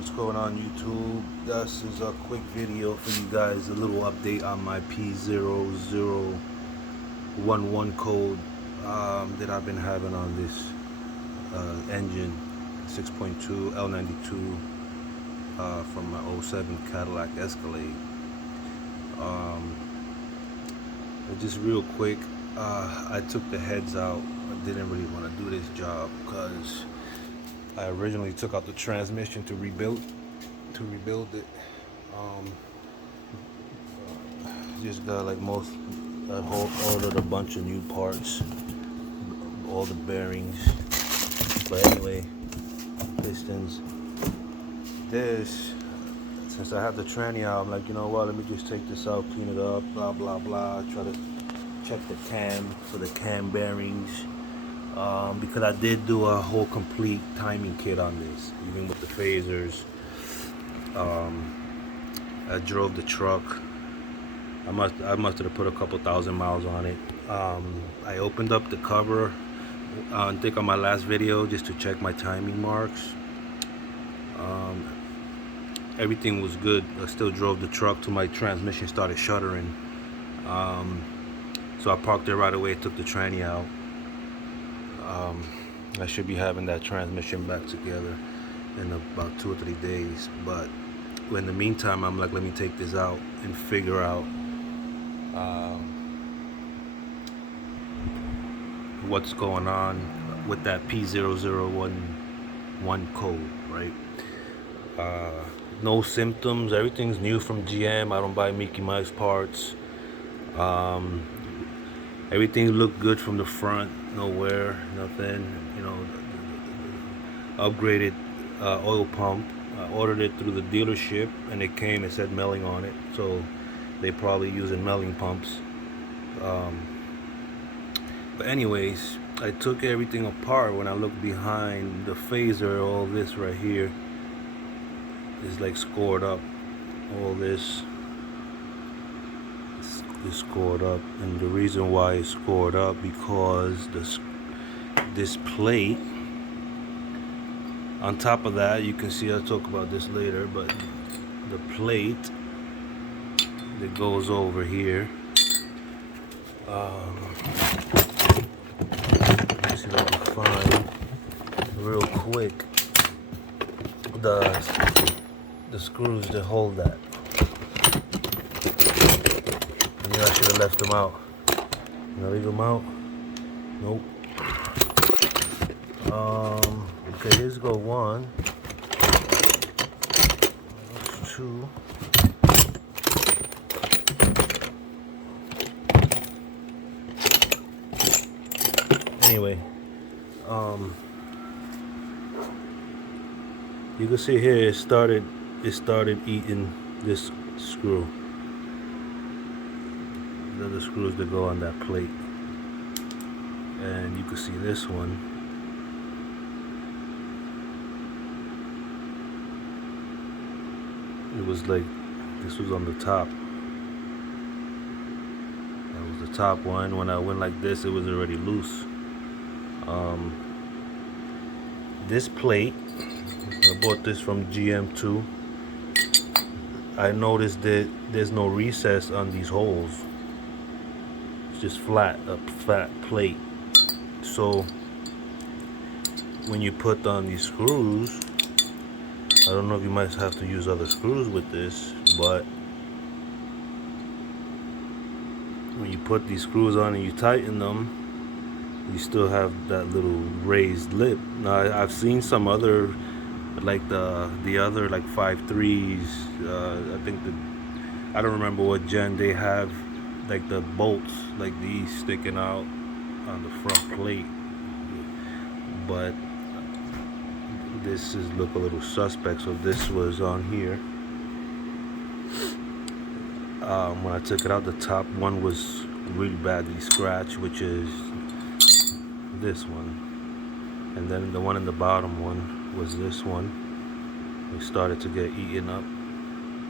What's going on YouTube? This is a quick video for you guys, a little update on my p0011 code that I've been having on this engine 6.2 L92 from my 07 Cadillac Escalade. Just real quick, I took the heads out. I didn't really want to do this job because I originally took out the transmission to rebuild it. Just got like ordered a bunch of new parts, all the bearings. But anyway, pistons. Since I have the tranny out, I'm like, you know what? Let me just take this out, clean it up, blah blah blah. Try to check the cam for the cam bearings. Because I did do a whole complete timing kit on this, even with the phasers. I drove the truck. I must have put a couple thousand miles on it. I opened up the cover, I think on my last video, just to check my timing marks. Everything was good. I still drove the truck till my transmission started shuddering. So I parked there right away, took the tranny out. I should be having that transmission back together in about 2 or 3 days, but in the meantime, I'm like, let me take this out and figure out what's going on with that p0011 code, right? No symptoms, everything's new from GM. I don't buy Mickey Mouse parts. Everything looked good from the front, no wear, nothing, you know. Upgraded oil pump. I ordered it through the dealership and it came, it said milling on it, so they probably using milling pumps. But anyways, I took everything apart. When I look behind the phaser, all this right here is like scored up. All this is scored up, and the reason why it's scored up because this plate on top of that, you can see, I'll talk about this later, but the plate that goes over here, let's see if I can find real quick the screws that hold that. I should have left them out. Can I leave them out? Nope. Okay, here's go 1. That's 2. Anyway, you can see here it started eating this screw. The screws that go on that plate, and you can see this one. It was like, this was on the top. That was the top one. When I went like this, it was already loose. This plate, I bought this from GM too. I noticed that there's no recess on these holes. Just flat plate. So when you put on these screws, I don't know if you might have to use other screws with this, but when you put these screws on and you tighten them, you still have that little raised lip. Now I've seen some other, like the other like 5.3s, I think I don't remember what gen they have, like the bolts like these sticking out on the front plate, but this is look a little suspect. So this was on here. When I took it out, the top one was really badly scratched, which is this one, and then the one in the bottom one was this one. It started to get eaten up,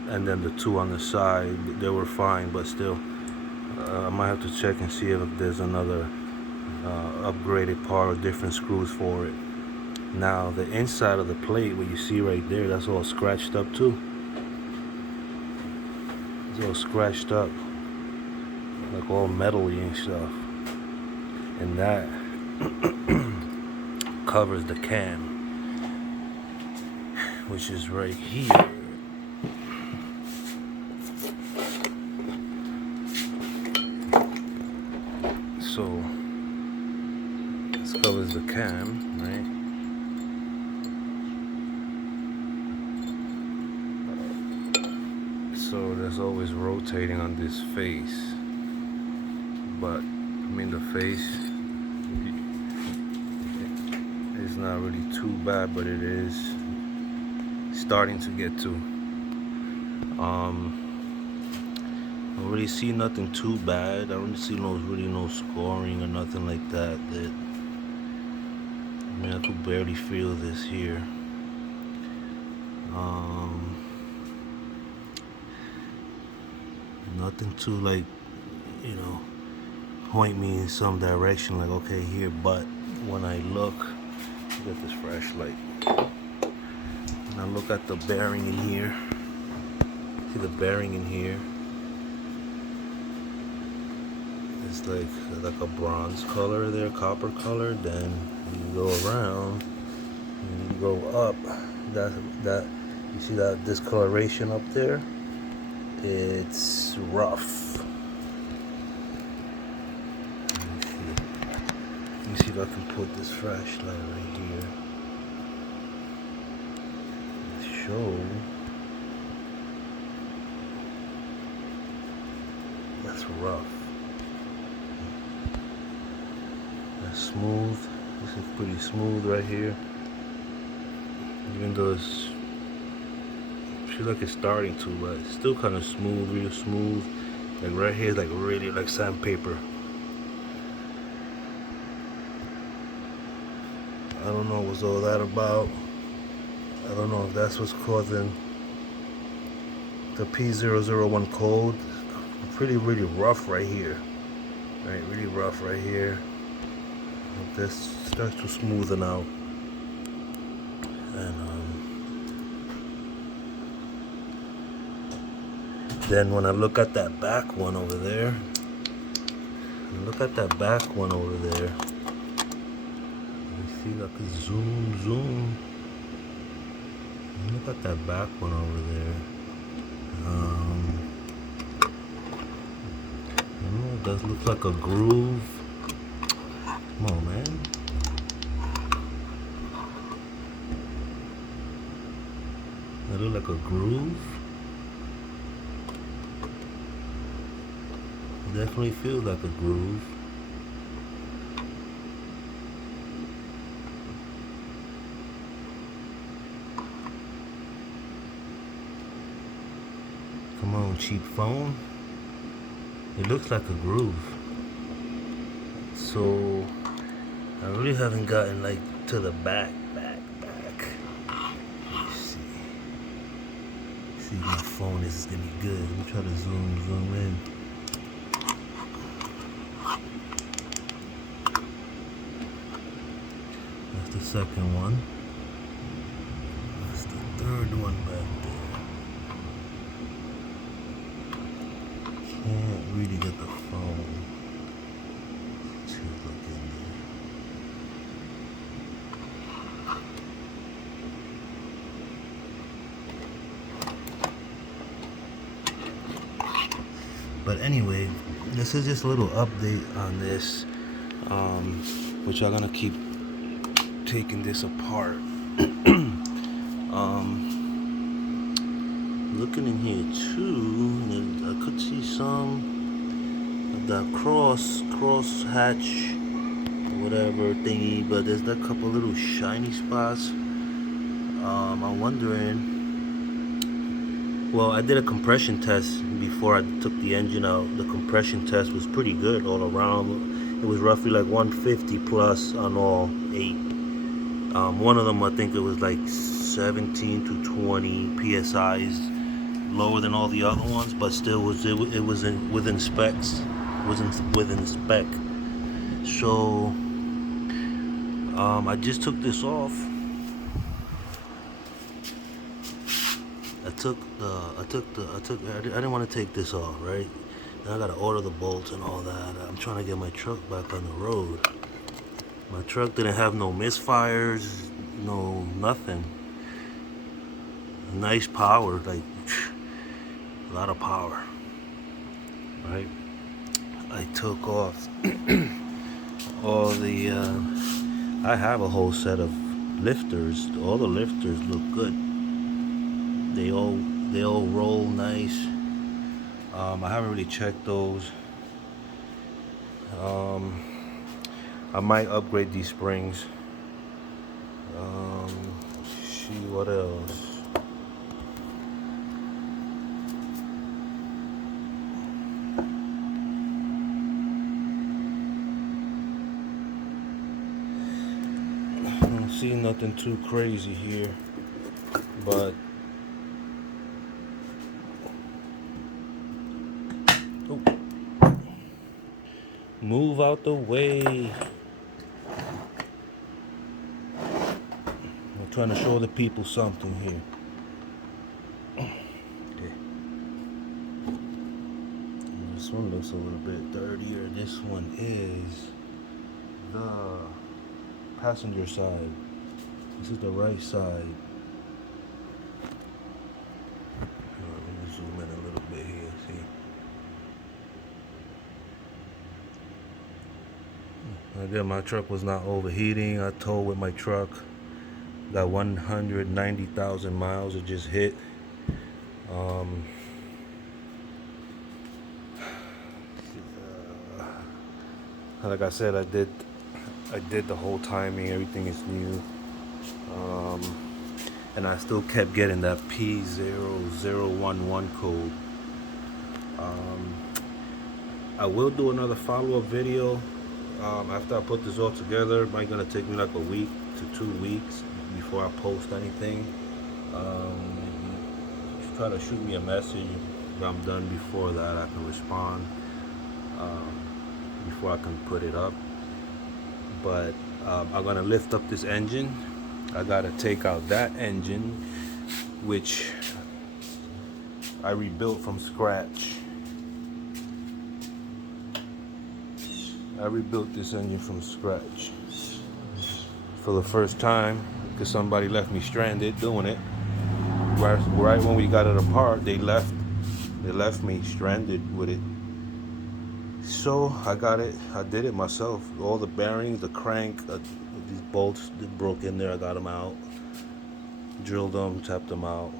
and then the two on the side, they were fine, but still I might have to check and see if there's another upgraded part or different screws for it. Now the inside of the plate, what you see right there, that's all scratched up too. It's all scratched up, like all metally and stuff. And that covers the cam, which is right here. So this covers the cam, right? So that's always rotating on this face. But I mean, the face is not really too bad, but it is starting to get to. I don't really see nothing too bad. I don't see really no scoring or nothing like that. I mean, I could barely feel this here. Nothing too, like, you know, point me in some direction, like, okay, here. But when I look at this flashlight, and I look at the bearing in here, see the bearing in here, it's like a bronze color there, copper color. Then you go around and you go up, that you see that discoloration up there, it's rough. Let me see if I can put this flashlight right here. Show. That's rough. That's smooth. This is pretty smooth right here. Even though it's, I feel like it's starting to, but it's still kind of smooth, real smooth. Like right here, like really like sandpaper. I don't know what's all that about. I don't know if that's what's causing the p0011 code. Pretty really rough right here. Right, really rough right here. If this starts to smoothen out. And then when I look at that back one over there, see, like a zoom. Look at that back one over there. I don't know, it does look like a groove. Come on, man. That look like a groove. It definitely feels like a groove. Come on, cheap phone. It looks like a groove. So I really haven't gotten like to the back. Let's see. See if my phone is gonna be good. Let me try to zoom in. That's the second one. That's the third one back there. Can't really get the phone to look in there. But anyway, this is just a little update on this, which I'm gonna keep taking this apart. Looking in here too, and I could see some of that cross hatch, whatever thingy, but there's that couple little shiny spots. I'm wondering. Well, I did a compression test before I took the engine out. The compression test was pretty good all around. It was roughly like 150 plus on all 8. One of them, I think it was like 17 to 20 psi's, lower than all the other ones, but still it was within specs. Within spec. So I just took this off. I didn't want to take this off, right? Now I gotta order the bolts and all that. I'm trying to get my truck back on the road. My truck didn't have no misfires, no nothing. Nice power, like a lot of power, right? I took off all the, I have a whole set of lifters. All the lifters look good. They all roll nice. I haven't really checked those. I might upgrade these springs. See what else. I don't see nothing too crazy here, but move out the way. I'm trying to show the people something here. Okay. This one looks a little bit dirtier. This one is the passenger side. This is the right side. Let me zoom in a little bit here. See. Again, my truck was not overheating. I towed with my truck. Got 190,000 miles. It just hit. Like I said, I did the whole timing. Everything is new. And I still kept getting that p0011 code. I will do another follow-up video after I put this all together. It might gonna take me like a week to 2 weeks before I post anything. Just try to shoot me a message if I'm done before that. I can respond before I can put it up. But I'm gonna lift up this engine. I gotta take out that engine, which I rebuilt from scratch. I rebuilt this engine from scratch for the first time because somebody left me stranded doing it. Right when we got it apart, they left me stranded with it. So I got it. I did it myself. All the bearings, the crank, these bolts that broke in there, I got them out. Drilled them, tapped them out.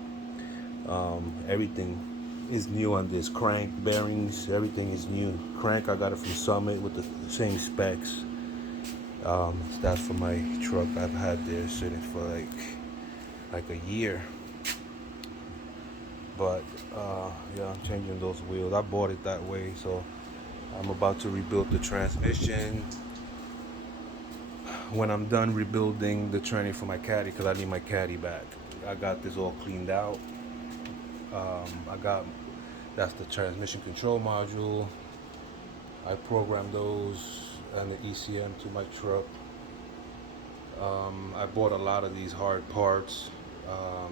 Everything is new on this. Crank, bearings, everything is new. Crank, I got it from Summit with the same specs. That's for my truck. I've had there sitting for like a year. But yeah, I'm changing those wheels. I bought it that way, so I'm about to rebuild the transmission. When I'm done rebuilding the tranny for my caddy, because I need my caddy back, I got this all cleaned out. That's the transmission control module. I programmed those and the ECM to my truck. I bought a lot of these hard parts.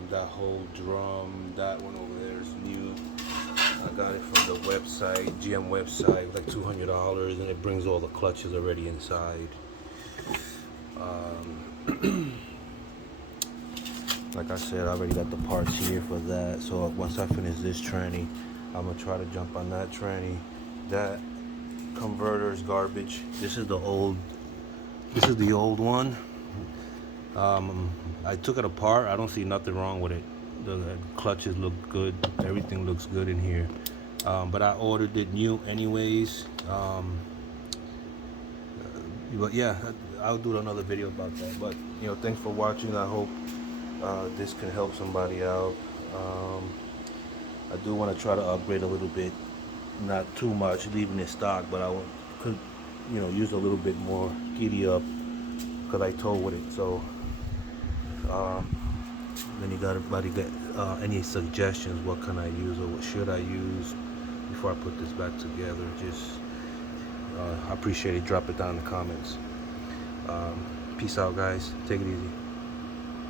That whole drum, that one over there is new. I got it from the website, GM website, like $200, and it brings all the clutches already inside. Like I said, I already got the parts here for that. So once I finish this tranny, I'm gonna try to jump on that tranny. That converter is garbage. This is the old one. I took it apart. I don't see nothing wrong with it. The clutches look good. Everything looks good in here. But I ordered it new anyways. But yeah, I'll do another video about that. But thanks for watching. I hope this can help somebody out. I do want to try to upgrade a little bit, not too much, leaving it stock, but I could use a little bit more, giddy up, because I towed with it. So then you got everybody get any suggestions? What can I use or what should I use before I put this back together? Just I appreciate it. Drop it down in the comments. Peace out, guys. Take it easy.